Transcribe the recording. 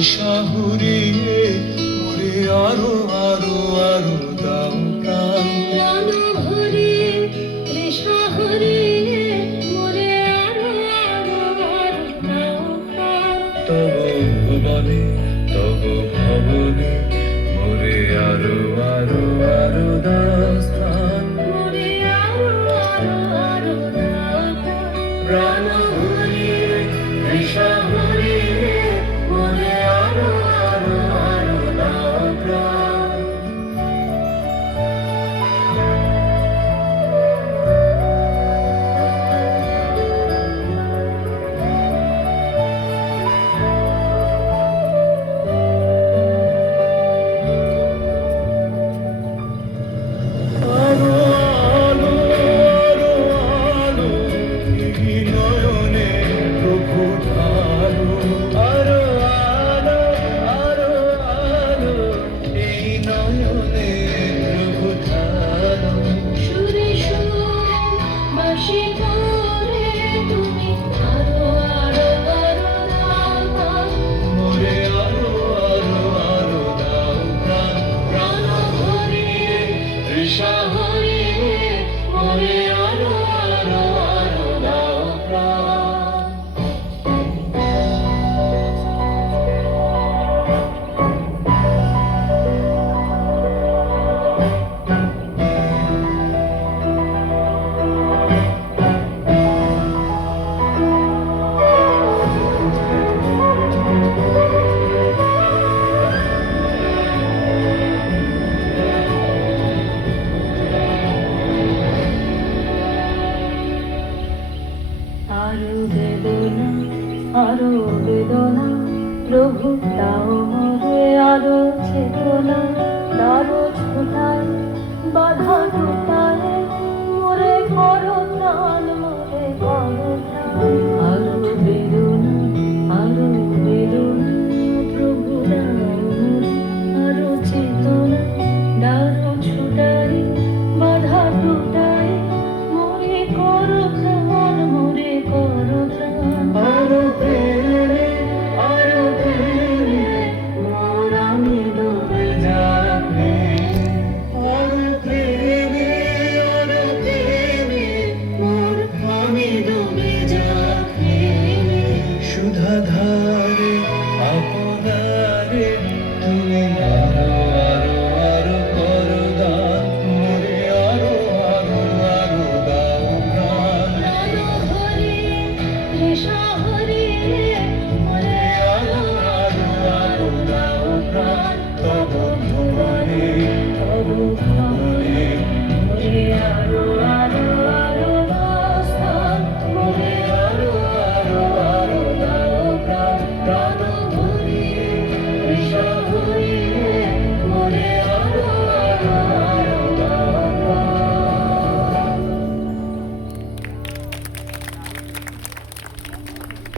দিশাহুরিয়ে মোরে আরো আরো আরো দাও প্রাণ। প্রাণ ভরিয়ে তৃষা হরিয়ে মোরে আরো আরো আরো দাও প্রাণ। তব ভুবনে তব ভবনে মোরে আরো আরো আরো দাও স্থান। মোরে আরো আরো আরো দাও প্রাণ। প্রাণ ভরিয়ে তৃষা হরিয়ে মোরে আরো আরো আরো দাও প্রাণ। আরো আলো আরো আলো এই নয়নে প্রভু ঢালো। আরো আলো আরো আলো এই নয়নে প্রভু ঢালো। সুরে সুর বাঁশি করে তুমি আরো আরো আরো দাও প্রাণ। মোরে আরো আরো আরো দাও প্রাণ। প্রাণ ভরিয়ে তৃষা হরিয়ে মোরে আরো আরো আরো দাও প্রাণ। আরো বেদনা আরো বেদনা প্রভু দাও মোরে আরো চেতনা। দারো ছোটায় বাধা